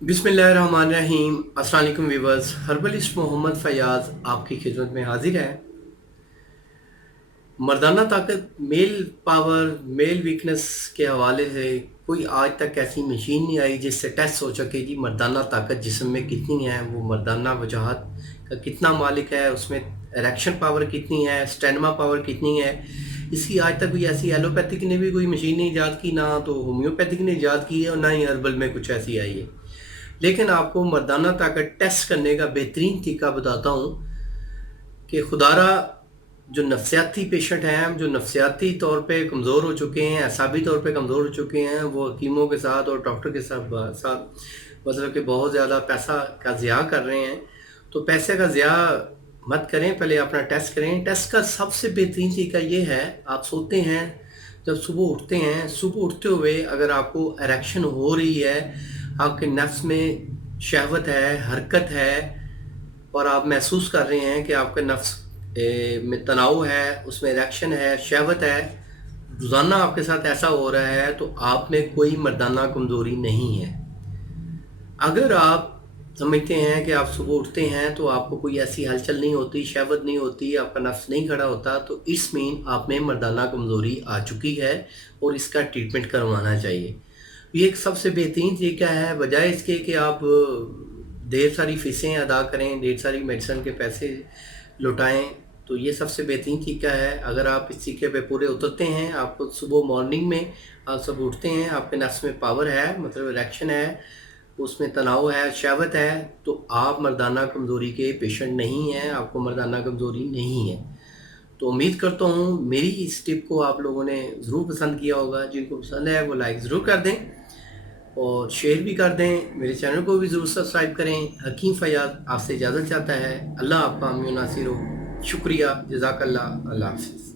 बिस्मिल्लाहिर्रहमानिर्रहीम। अस्सलाम वालेकुम व्यूअर्स, हर्बलिस्ट मोहम्मद फैयाज़ आपकी खिदमत में हाजिर है। मर्दाना ताकत, मेल पावर, मेल वीकनेस के हवाले से कोई आज तक ऐसी मशीन नहीं आई जिससे टेस्ट हो सके कि मर्दाना ताकत जिस्म में कितनी है, वो मर्दाना वजाहत का कितना मालिक है, उसमें इरेक्शन पावर कितनी है, स्टेनमा पावर कितनी है। इसकी आज तक कोई ऐसी एलोपैथिक ने भी कोई मशीन नहीं ईजाद की, ना तो होम्योपैथिक ने ईजाद की है और ना ही हर्बल में कुछ ऐसी आई है। लेकिन आपको मर्दाना ताकत टेस्ट करने का बेहतरीन तरीका बताता हूँ कि खुदारा जो नफसियाती पेशेंट हैं, जो नफसियाती तौर पे कमज़ोर हो चुके हैं, असाबी तौर पे कमज़ोर हो चुके हैं, वो हकीमों के साथ और डॉक्टर के साथ मतलब कि बहुत ज़्यादा पैसा का ज़िया कर रहे हैं। तो पैसे का ज़िया मत करें, पहले अपना टेस्ट करें। टेस्ट का सबसे बेहतरीन तरीका ये है, आप सोते हैं, जब सुबह उठते हैं, सुबह उठते हुए अगर आपको इरेक्शन हो रही है, आपके नफ्स में शहवत है, हरकत है और आप महसूस कर रहे हैं कि आपके नफ्स में तनाव है, उसमें इरेक्शन है, शहवत है, रोज़ाना आपके साथ ऐसा हो रहा है, तो आप में कोई मर्दाना कमज़ोरी नहीं है। अगर आप समझते हैं कि आप सुबह उठते हैं तो आपको कोई ऐसी हलचल नहीं होती, शहवत नहीं होती, आपका नफ्स नहीं खड़ा होता, तो इस मीन आप में मर्दाना कमज़ोरी आ चुकी है और इसका ट्रीटमेंट करवाना चाहिए। ये एक सबसे बेहतरीन तरीका है, बजाय इसके कि आप ढेर सारी फ़ीसें अदा करें, ढेर सारी मेडिसिन के पैसे लुटाएं। तो ये सबसे बेहतरीन तरीका है। अगर आप इस तरीके पे पूरे उतरते हैं, आपको सुबह मॉर्निंग में आप सब उठते हैं, आपके नफ्स में पावर है, मतलब इरेक्शन है, उसमें तनाव है, शहवत है, तो आप मर्दाना कमज़ोरी के पेशेंट नहीं हैं, आपको मर्दाना कमज़ोरी नहीं है। तो उम्मीद करता हूँ मेरी इस टिप को आप लोगों ने ज़रूर पसंद किया होगा। जिनको पसंद है वो लाइक ज़रूर कर दें और शेयर भी कर दें। मेरे चैनल को भी ज़रूर सब्सक्राइब करें। हकीम फैयाज़ आपसे इजाज़त चाहता है। अल्लाह आपका अमीन नासिर हो। शुक्रिया, जज़ाकल्लाह, अल्लाह हाफ़िज़।